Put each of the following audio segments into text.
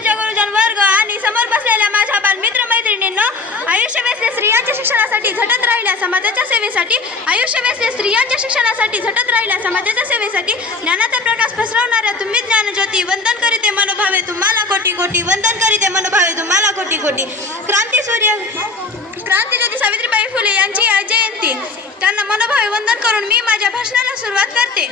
पूजा गुरुजन वर्ग आणि समोर बसलेल्या माझ्या बाल मित्र मैत्रिणींनो आयुष्य वेसले स्त्रियांच्या शिक्षणासाठी झटत राहिल्या समाजाच्या सेवेसाठी आयुष्य वेसले स्त्रियांच्या शिक्षणासाठी झटत राहिल्या समाजाच्या सेवेसाठी ज्ञानाचा प्रकाश पसरवणाऱ्या तुम्ही ज्ञानज्योती वंदन करीते मनोभावे तुम्हाला कोटी कोटी वंदन करीते मनोभावे तुम्हाला कोटी कोटी. क्रांती सूर्य क्रांतीज्योती सावित्रीबाई फुले यांची आज जयंती. त्यांना मनोभावे वंदन करून मी माझ्या भाषणाला सुरुवात करते.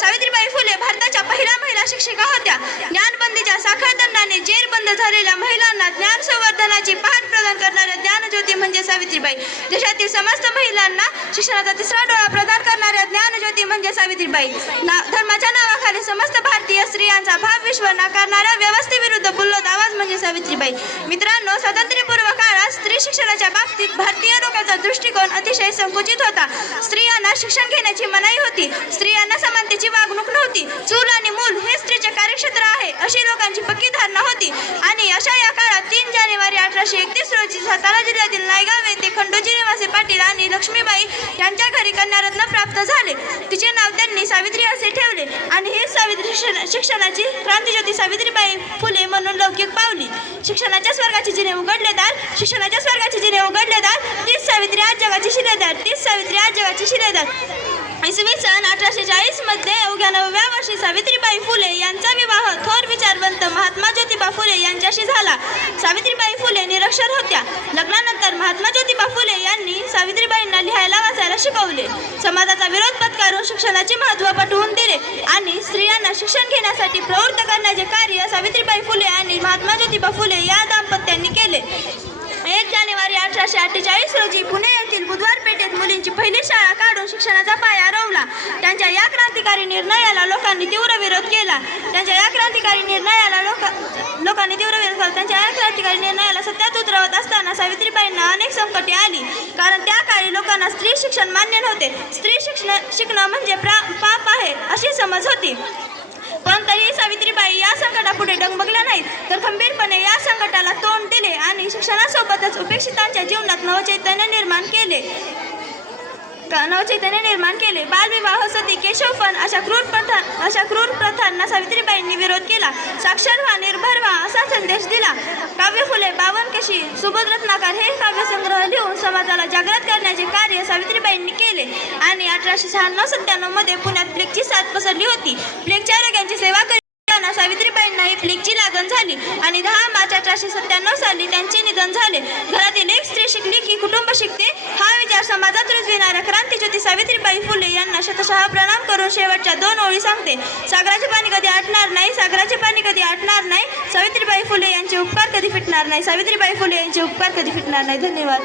सावित्रीबाई फुले भारताच्या पहिल्या महिला शिक्षिका होत्या. ज्ञानबंदी ज्ञानबंदीच्या साखळदंडाने जेरबंद झालेल्या महिलांना ज्ञान संवर्धनाची पहाट प्रदान करणाऱ्या ज्ञानज्योती म्हणजे सावित्रीबाई. देशातील समस्त महिलांना शिक्षणाचा तिसरा डोळा प्रदान करणाऱ्या ज्ञानज्योती म्हणजे सावित्रीबाई. ना धर्माच्या नावाखाली समस्त भारतीय स्त्रियांचा भाव विश्व नाकारणाऱ्या व्यवस्थेविरुद्ध बुल्लोद आवाज म्हणजे सावित्रीबाई. मित्रांनो स्वातंत्र्यपूर्व काळात स्त्री शिक्षणाच्या बाबतीत भारतीय लोकांचा दृष्टिकोन अतिशय संकुचित होता. स्त्रियांना शिक्षण घेण्याची मनाई होती. स्त्रियांना समानतेची वागणूक नव्हती. चूल आणि मूल हे स्त्रीचे कार्यक्षेत्र आहे अशी लोक लोकांची पक्की धारणा होती. आणि अशा या काळात तीन जानेवारी अठराशे एकतीस रोजी सातारा जिल्ह्यातील नायगाव येथे खंडोजी निवासी पाटील आणि लक्ष्मीबाई यांच्या घरी कन्यारत्न प्राप्त झाले. तिचे नाव त्यांनी सावित्री असे ठेवले आणि हे सावित्री शिक्षण- शिक्षणाची क्रांतीज्योती सावित्रीबाई फुले म्हणून लौकिक पावली. शिक्षणाच्या स्वर्गाची जिने उघडलेदार शिक्षणाच्या स्वर्गाची जिने उघडलेदार तीच सावित्री आज जगाची शिलेदार तीच सावित्री आज जगाची शिलेदार. इसवी सन अठराशे चाळीसमध्ये अवघ्या नवव्या वर्षी सावित्रीबाई फुले यांचा विवाह थोर विचारवंत महात्मा ज्योतिबा फुले यांच्याशी झाला. सावित्रीबाई फुले निरक्षर होत्या. लग्नानंतर महात्मा ज्योतिबा फुले यांनी सावित्रीबाईंना लिहायला वाचायला शिकवले. समाजाचा विरोध पत्करून शिक्षणाचे महत्त्व पटवून दिले आणि स्त्रियांना शिक्षण घेण्यासाठी प्रवृत्त करण्याचे कार्य सावित्रीबाई फुले आणि महात्मा ज्योतिबा फुले या दाम्पत्यांनी केले. एक जानेवारी अठराशे अठ्ठेचाळीस रोजी पुणे येथे त्यांच्या या क्रांतिकारी निर्णयाला लोकांनी तीव्र विरोध केला. त्यांच्या या क्रांतिकारी निर्णयाला लोक लोकांनी तीव्र विरोध केला. त्यांच्या या क्रांतिकारी निर्णयाला सत्यात उतरवत असताना सावित्रीबाईंना अनेक संकटे आली. कारण त्या काळी लोकांना स्त्री शिक्षण मान्य नव्हते. स्त्री शिक्षण शिकणं म्हणजे प्रा पाप आहे अशी समज होती. पण तरी सावित्रीबाई या संकटापुढे डगमगल्या नाहीत. तर खंबीरपणे या संकटाला तोंड दिले आणि शिक्षणासोबतच उपेक्षितांच्या जीवनात नवचैतन्य निर्माण केले. नवचैतन्य निर्माण केले. बालविवाह सती केशवपण अशा क्रूर प्रथा अशा क्रूर प्रथांना सावित्रीबाईंनी विरोध केला. साक्षर व्हा निर्भर व्हा असा संदेश दिला. काव्य फुले बावनकशी सुबोध रत्नाकर हे काव्यसंग्रह लिहून समाजाला जागृत करण्याचे कार्य सावित्रीबाईंनी केले. आणि अठराशे शहाण्णव सत्त्याण्णवमध्ये पुण्यात प्लेगची साथ पसरली होती. प्लेगच्या रोग्यांची सेवा करी सावित्रीबाईंना ही प्लेगची लागण झाली. आणि दहा मार्च अठराशे सत्त्याण्णव साली त्यांचे निधन झाले. घरातील एक समाजात रुजविणाऱ्या क्रांतीज्योती सावित्रीबाई फुले यांना शतशः प्रणाम करून शेवटच्या दोन ओळी सांगते. सागराचे पाणी कधी आटणार नाही सागराचे पाणी कधी आटणार नाही? सावित्रीबाई फुले यांचे उपकार कधी फिटणार नाही? सावित्रीबाई फुले यांचे उपकार कधी फिटणार नाही? धन्यवाद.